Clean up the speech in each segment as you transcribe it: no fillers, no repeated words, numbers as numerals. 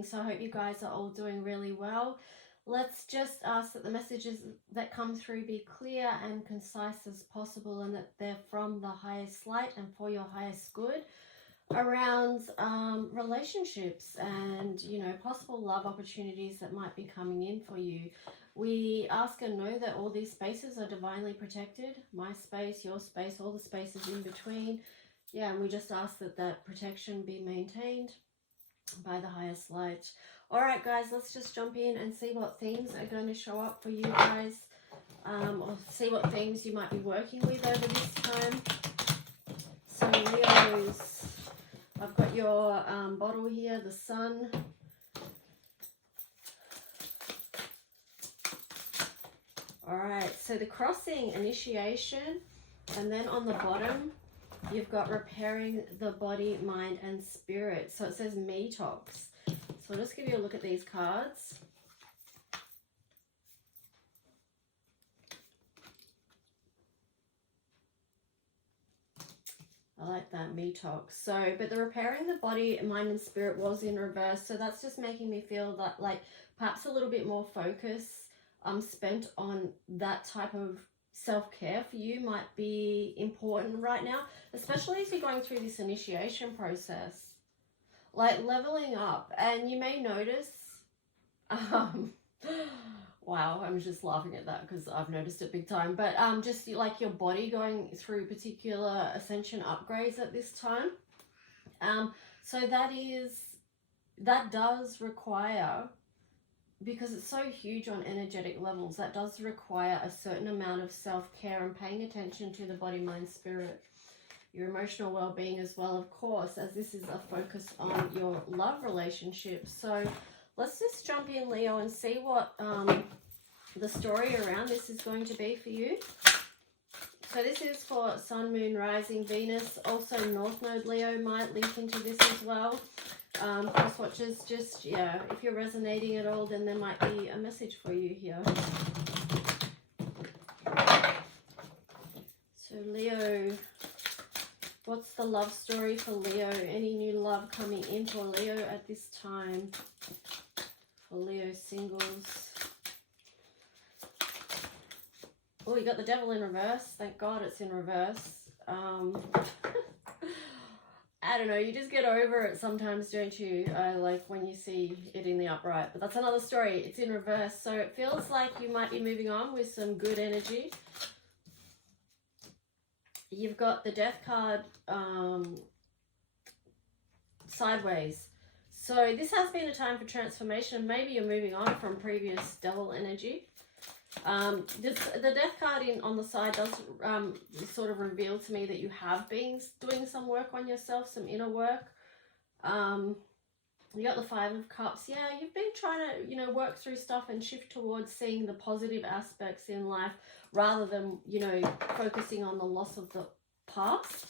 amazing. So I hope you guys are all doing really well. Let's just ask that the messages that come through be clear and concise as possible, and that they're from the highest light and for your highest good around relationships and, you know, possible love opportunities that might be coming in for you. We ask and know that all these spaces are divinely protected. My space, your space, all the spaces in between. Yeah, and we just ask that that protection be maintained by the highest light. All right, guys, let's just jump in and see what themes are going to show up for you guys, or see what themes you might be working with over this time. So Leos, I've got your bottle here, the sun. All right, so the crossing, initiation, and then on the bottom, you've got repairing the body, mind, and spirit. So it says detox. So I'll just give you a look at these cards. I like that, detox. So, but the repairing the body, mind, and spirit was in reverse. So that's just making me feel that, like, perhaps a little bit more focus spent on that type of self-care for you might be important right now, especially as you're going through this initiation process, like leveling up. And you may notice, wow, I'm just laughing at that because I've noticed it big time, but just like your body going through particular ascension upgrades at this time. So that does require, because it's so huge on energetic levels, that does require a certain amount of self-care and paying attention to the body, mind, spirit, your emotional well-being as well, of course, as this is a focus on your love relationship. So let's just jump in, Leo, and see what the story around this is going to be for you. So this is for Sun, Moon, Rising, Venus. Also North Node, Leo, might link into this as well. Cross watchers, just, yeah, if you're resonating at all, then there might be a message for you here. So Leo, what's the love story for Leo? Any new love coming in for Leo at this time? For Leo singles. Oh, you got the Devil in reverse. Thank God it's in reverse. I don't know, you just get over it sometimes, don't you? Like when you see it in the upright. But that's another story. It's in reverse. So it feels like you might be moving on with some good energy. You've got the Death card sideways. So this has been a time for transformation. Maybe you're moving on from previous Devil energy. The Death card on the side does sort of reveal to me that you have been doing some work on yourself, some inner work. You got the Five of Cups. Yeah, you've been trying to, you know, work through stuff and shift towards seeing the positive aspects in life rather than, you know, focusing on the loss of the past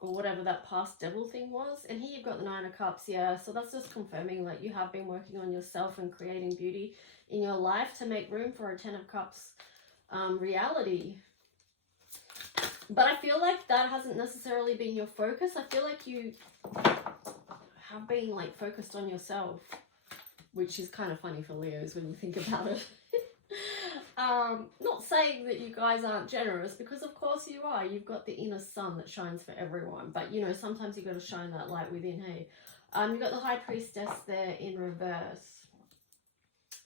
or whatever that past devil thing was. And here you've got the Nine of Cups. Yeah, so that's just confirming that you have been working on yourself and creating beauty in your life to make room for a Ten of Cups reality. But I feel like that hasn't necessarily been your focus. I feel like you have been like focused on yourself, which is kind of funny for Leos when you think about it. Not saying that you guys aren't generous, because of course you are. You've got the inner sun that shines for everyone, but you know, sometimes you've got to shine that light within. Hey, you've got the High Priestess there in reverse,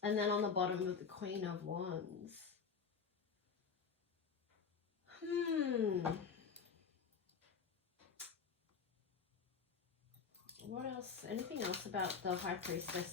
and then on the bottom of the Queen of Wands. What else? Anything else about the High Priestess